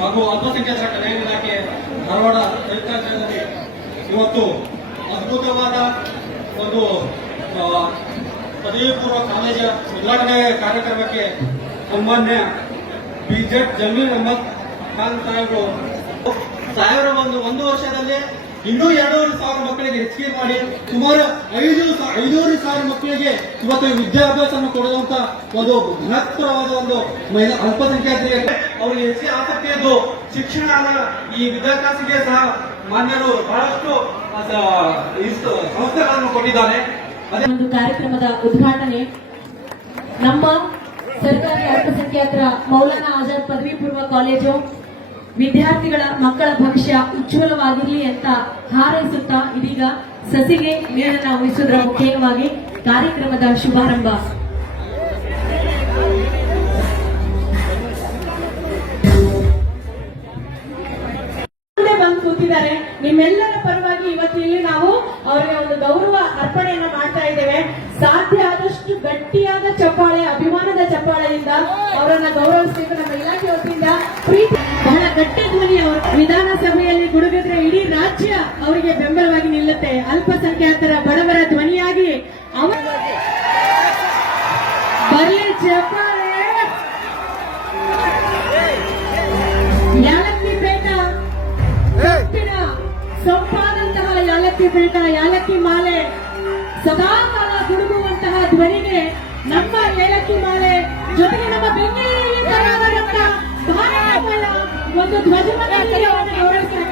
ಹಾಗೂ ಅಲ್ಪಸಂಖ್ಯಾತರ ಕಲ್ಯಾಣ ಇಲಾಖೆ ಧಾರವಾಡ ಸಂಯುಕ್ತಾಶ್ರಯದಲ್ಲಿ ಇವತ್ತು ಅದ್ಭುತವಾದ ಒಂದು ಪದವಿ ಪೂರ್ವ ಕಾಲೇಜ ಉದ್ಘಾಟನೆ ಕಾರ್ಯಕ್ರಮಕ್ಕೆ ಸಂಬಂಧ ಬಿಜೆಪಿ ಜಮೀರ್ ಅಹಮದ್ ಖಾನ್ ಸಾಹೇಬರು. ಸಾವಿರ ಒಂದು ಒಂದು ವರ್ಷದಲ್ಲಿ ಇನ್ನೂ ಎರಡೂವರೆ ಸಾವಿರ ಮಕ್ಕಳಿಗೆ ಹೆಚ್ಚಿಗೆ ಮಾಡಿ, ಸುಮಾರು ಐದು ಐದೂವರೆ ಸಾವಿರ ಮಕ್ಕಳಿಗೆ ಇವತ್ತು ವಿದ್ಯಾಭ್ಯಾಸವನ್ನು ಕೊಡುವಂತ ಒಂದು ಮಹತ್ತರವಾದ ಒಂದು ಮಹಿಳಾ ಅಲ್ಪಸಂಖ್ಯಾತರಿಗೆ ಹೆಚ್ಚಿಗೆ ಆಸಕ್ತಿ ಇದ್ದು ಶಿಕ್ಷಣ ಈ ವಿದ್ಯಾಭ್ಯಾಸಕ್ಕೆ ಸಹ ಮಾನ್ಯರು ಬಹಳಷ್ಟು ಸಂಸ್ಥೆಗಳನ್ನು ಕೊಟ್ಟಿದ್ದಾರೆ. ಒಂದು ಕಾರ್ಯಕ್ರಮದ ಉದ್ಘಾಟನೆ. ನಮ್ಮ ಸರ್ಕಾರಿ ಅಲ್ಪಸಂಖ್ಯಾತರ ಮೌಲಾನಾ ಆಜಾದ್ ಪದವಿ ಪೂರ್ವ ಕಾಲೇಜು ವಿದ್ಯಾರ್ಥಿಗಳ ಮಕ್ಕಳ ಭವಿಷ್ಯ ಉಜ್ವಲವಾಗಿರಲಿ ಅಂತ ಹಾರೈಸುತ್ತಾ ಇದೀಗ ಸಸಿಗೆ ನೀರನ್ನ ಉಳಿಸುವುದರ ಮುಖ್ಯವಾಗಿ ಕಾರ್ಯಕ್ರಮದ ಶುಭಾರಂಭ. ಅವರನ್ನ ಗೌರವಿಸಬೇಕು ನಮ್ಮ ಇಲಾಖೆ ವತಿಯಿಂದ ಪ್ರೀತಿ ಬಹಳ ಗಟ್ಟಿ ಧ್ವನಿ ಅವರು ವಿಧಾನಸಭೆಯಲ್ಲಿ ಗುಡುಗಿದ್ರೆ ಇಡೀ ರಾಜ್ಯ ಅವರಿಗೆ ಬೆಂಬಲವಾಗಿ ನಿಲ್ಲುತ್ತೆ. ಅಲ್ಪಸಂಖ್ಯಾತರ ಬಡವರ ಧ್ವನಿಯಾಗಿ ಅವರ ಬರ್ಲಿ ಚಪ್ಪಾಳೆ ಯಾಲಕ್ಕಿ ಕಪ್ಪಿನ ಸೊಪ್ಪಾದಂತಹ ಯಾಲಕ್ಕಿ ಪೀಠ ಯಾಲಕ್ಕಿ ಮಾಲೆ. ಸದಾ ಕಾಲ ಗುಡುಗುವಂತಹ ಧ್ವನಿಗೆ ನಮ್ಮ ಏಲಕ್ಕಿ ಜೊತೆಗೆ ನಮ್ಮ ಭಾರತಗಳ ಒಂದು ಧ್ವಜವನ್ನು ನೀಡಿ